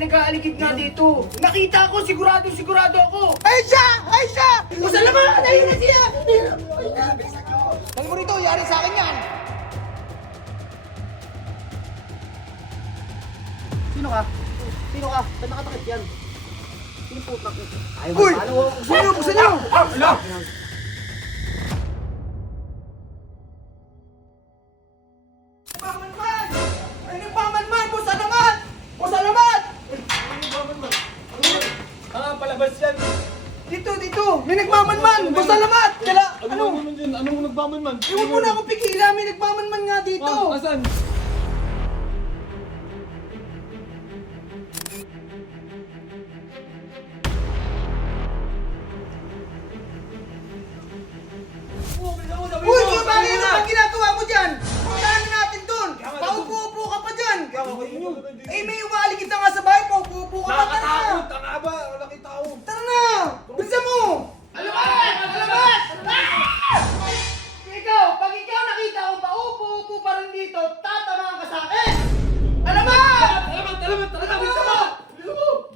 may nag-aaligid nga dito. Nakita ko, sigurado ako. Ay siya! Ay siya! Salamat! Ayun na siya! Dali mo rito, yari sa akin yan! Sino ka? Sino ka? Ba't nakatakit yan? Sino putak? Ayaw Uy! ano? Buksan niyo! Buksan niyo! Ala! Nagpamanman! Ay, nagpamanman! Boss, alamat! Boss, alamat! Palabas yan! Dito! May nagmamanman! Boss, alamat! Kala, Ano naman dyan? Anong nagbaman? Iwan mo na ako pigila! May nagmamanman nga dito! Asan? Uy! Kumari! Ano bang ginagawa mo dyan? Puntahan na natin dun! Paupo-upo ka pa dyan! Eh, may umaaligid na nga sa bahay! Paupo-upo ka pa! Tara na! Tanga ba? Nakita ko! Tara na! Bilisan mo! Alamat! Alamat! Ikaw, pag ikaw nakita ko paupo-upo pa rin dito, tatamaan ka sa akin! Alamat! Alamat! Bilisan mo!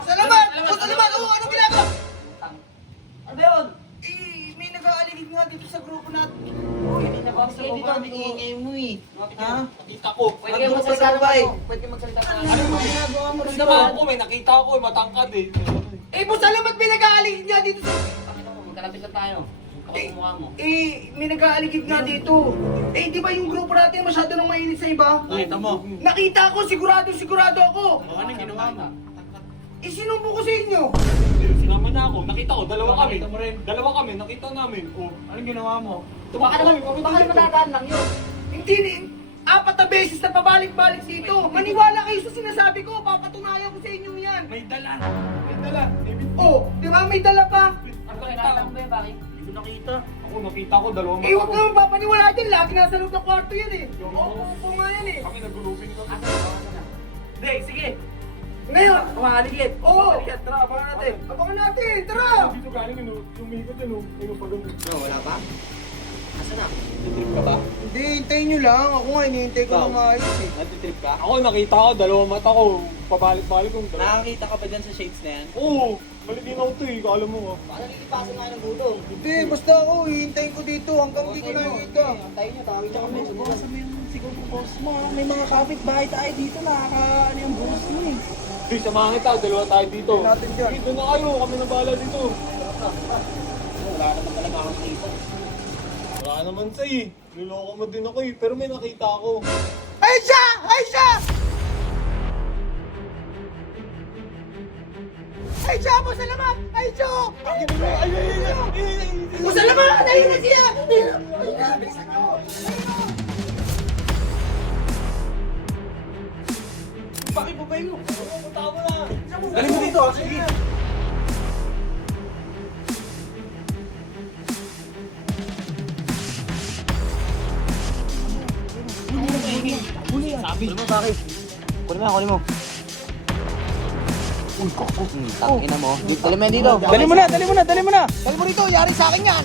Salamat! Salamat! Oh, anong ginagawa? Ano yun? Eh, may nag-aaligid nga dito sa grupo natin. Uy, hindi na ba? Sige dito, ingay mo eh. Ha? Nakita ko! Pwede kayo magsalita ng ano? Pwede kayo magsalita ng ano? Ano yung ginagawa mo rin naman? Ako may nakita ko, matangkad eh. Eh, boss, alamat may nag-aaligid nga dito sa... Ano, magkalapit lang tayo. Kapag mukha mo. Eh, may nag-aaligid nga dito. Eh, di ba yung grupo natin masyado nang mainit sa iba? Nakita mo? Nakita ko, sigurado ako. Anong ginawa mo? Eh, sinubo ko sa inyo. Sinama na ako. Nakita ko, dalawa kami. Dalawa kami, nakita namin. Oh, anong ginawa mo? Baka naman madadaan lang yun. Hindi, apat na beses na pabalik-balik dito. Maniwala kayo sa sinasabi ko, papatunayan ko sa inyo yan. May dala! May dala! Oh, di ba may dala pa? Ano ba kinakita mo ba yan, bakit? Hindi ko nakita. Ako nakita ko, dalawang Eh, huwag naman papaniwala dyan. Lagi nasa loob ng kwarto yan eh. Oo, nga yan eh. Kami nag-grouping kami. Hindi, sige. Ngayon, Umaligid. oo. Balikat, tara, abangan natin. Abangan natin, tara! Dito galing yun, lumikot yun, yung pagod. Wala pa? Asa na? Trip ka ba? Hindi, hintayin nyo lang. Ako nga, hinihintay ko Ikaw? na maayos eh. Natitrip ka? Ako nakita ko, dalawang mata ko, pabalik-balik kong dalawa. Nakakita ka ba dyan sa shades na yan? Oo, balikin ako to eh, alam mo nga. Baka nalilipasan nga ng gulong. Hindi, basta ako, hihintayin ko dito hanggang di ko nakikita. Tayo nyo, tawagin nyo kami. Basta mo yung siguro boss mo. May mga kapitbahay tayo dito. Nakaka-ano yung boss mo eh. Di, samahan kita, dalawa tayo dito. Natin dyan. Dito na kayo, kami na bahala dito. Wala naman talaga akong dito. Wala naman sa eh, niloko mo din ako eh, pero may nakita ako. Ay siya! Ay siya! Ay siya! Masalamat! Ay siya! Masalamat! Ayun na siya! Bakit ba mo? Pumunta mo na! Dali mo dito, sige. Sabi. Kunin mo, bakit? Kunin mo. Uy, koko. Tangina mo. Dali mo yan dito. Dali mo na! Dali mo rito, yari sa akin yan!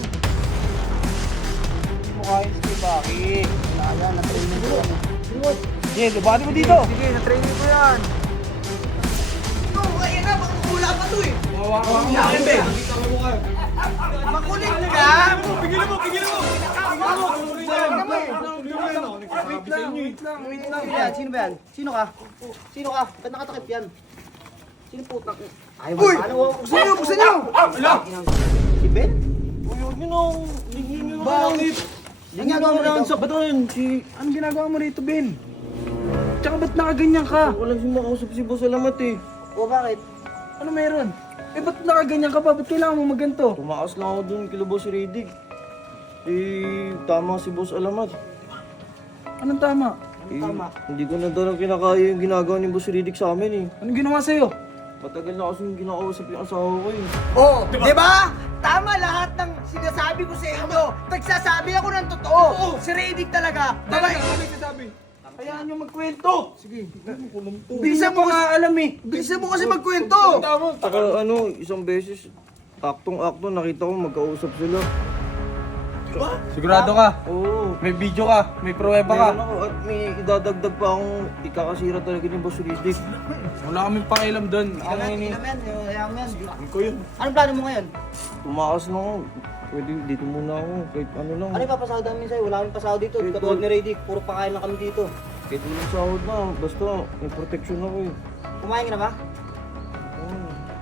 Hindi mo kaya si Baki. Wala yan, na-training ko yan. Sige, lubati mo dito. Sige, na-training ko yan. Ito, ayan na, makukula pa to eh. Bakit ba? Makulit ka! Pigilan mo! Sino ba yan? Sino ka? Sino ka? Ba't nakatakip yan? Sino putak? Ayaw Uy! ano? Buksan niyo! Si Ben? Huwag nyo nang, ligyan nyo Bakit? Ang ginagawa mo rito? Ba't anong ginagawa mo rito, Ben? Tsaka ba't nakaganyan ka? Wala siya makausap si Boss Alamat eh. O bakit? Ano meron? Eh, ba't nakaganyan ka pa? Ba't kailangan mo maganto? Tumakas lang ako dun kila Boss Riddick. Eh, tama si Boss Alamat. Anong tama? Hindi ko na daw kinakaya yung ginagawa ni Boss Riddick sa amin eh. Anong ginawa sa'yo? Matagal na kasi yung kinakausap yung asawa ko eh. Oh, di ba? Tama lahat ng sinasabi ko sa inyo. Nagsasabi ako ng totoo. Si Redick talaga. Babay. Hayaan nyo magkwento! Bilisan mo nga alam eh. Bilisan mo kasi magkwento. Taka ano, isang beses, aktong-akto nakita ko magkausap sila. Sigurado ka? Oo. May video ka? May pruweba ka? Meron ako at may idadagdag pa akong ikakasira talaga ni Boss Riddick. Wala kaming pakialam doon. Ang Ilan ini... yan, hayaan mo yan. Ko yun. Anong plano mo ngayon? Tumakas na ako. Pwede dito muna ako. Kahit ano lang. Ano yung papasahod namin sa'yo? Wala kaming pasahod dito. Di katulad ni Radic, puro pakain lang kami dito. Kahit walang sahod na. Basta may protection ako eh. Kumain ka na ba? Oo.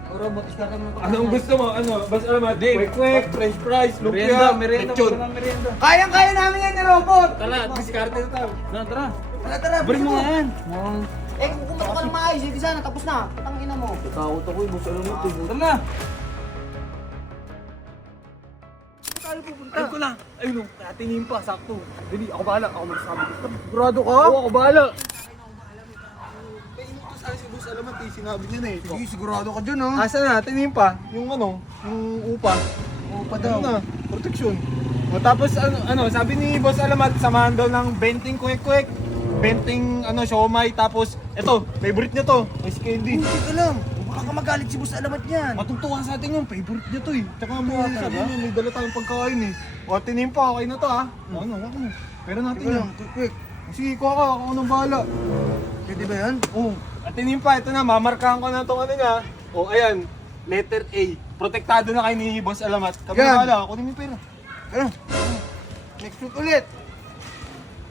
O robot, iskarte mo na Anong gusto mo? Ano? Basta alamat. Quick, french fries, Merienda, lumpia, merienda. lechon. Wala merienda. Kayang-kaya namin yan ni robot! Tara, diskarte na tayo. Tara. Tara, Bring mo gusto nga yan. Eh, kung kumain ka ng maayos, hindi sana, tapos na. Patang ina mo. Takot ako eh. Boss Alamat eh. Tara na. Alam ko na. Ayun, tingin pa, sakto. Dali, ako bahala. Ako magsasabi. Sigurado ka? Oo, ako bahala. Si Boss Alamat eh. Sinabi niya na eh. Sige, sigurado ka dyan ha. Asa na? Tingin pa. Yung ano, yung upa. Upa Ano na? Protection. O, tapos sabi ni Boss Alamat, samahan daw ng benting kwek-kwek, benting siomay, tapos ito, favorite niya to, ice candy. Hindi ka lang. Baka ka magalit si Boss Alamat niyan. Matutuwa sa atin yung favorite niya to eh. Tsaka sabi niya, may dala tayong pagkain eh. O, tinimpa, okay na to ah. O, ano. Pero natin Sige yan. lang. Quick. Sige, kuha ka, ako nang bahala. Pwede ba yan? Oo. At tinimpa, ito na, mamarkahan ko na itong niya. O, ayan, letter A. Protektado na kayo ni Boss Alamat. Kami Yan. bahala, kunin mo yung pera. Ano? Next week ulit.